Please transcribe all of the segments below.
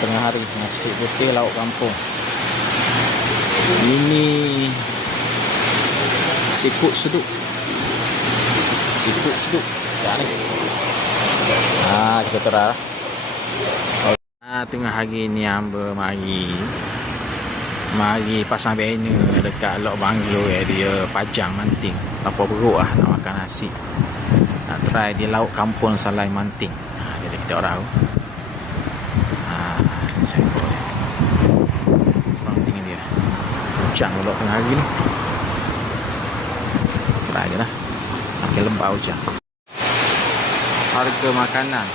tengah hari. Nasi putih lauk kampung. Ini siput seduk. Siput seduk. Tak ni. Kita terah. Tengah hari ni hamba mari pasang banner dekat Lok Banglo area Pajang Manting. Lapar perut nak makan nasi. Nak try di lauk kampung Salai Manting. Jadi kita orang tahu. Sampel dia. Fronting dia. Hujan pula tengah hari ni. Try je lah. Makin lembab hujan. Harga makanan.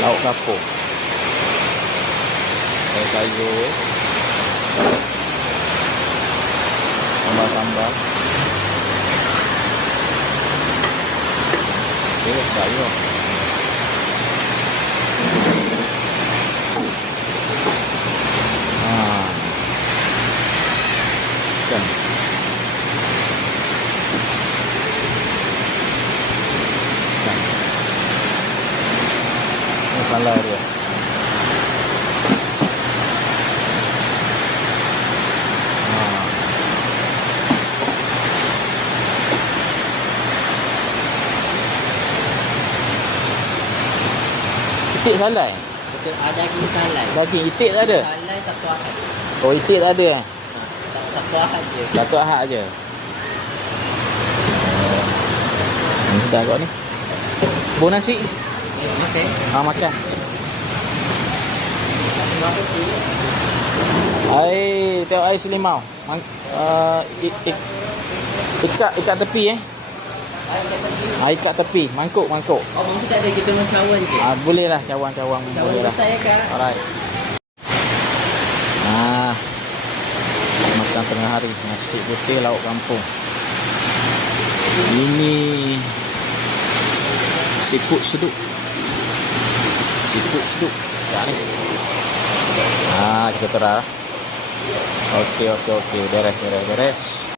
Lauk kampung. Sayur. Sambal-sambal. Sayur. Ikan. Masalah dia. Itik salai? Daging salai. Daging itik tak ada? Salai Sabtu Ahad. Oh, itik tak ada eh? Sabtu Ahad je. Sabtu Ahad je. Ni dah kot ni. Bau nasi? Makan. Makan. Berapa sih? Air, tengok air selimau. Ikat tepi ikat tepi. Mangkuk. Oh, mangkuk tak ada, kita makan cawan je. Boleh lah, cawan boleh lah. Saya Kak. Alright. Makan tengah hari. Nasi putih lauk kampung. Ini siput seduk. Tak ni. Kita terah. Okey. Beres.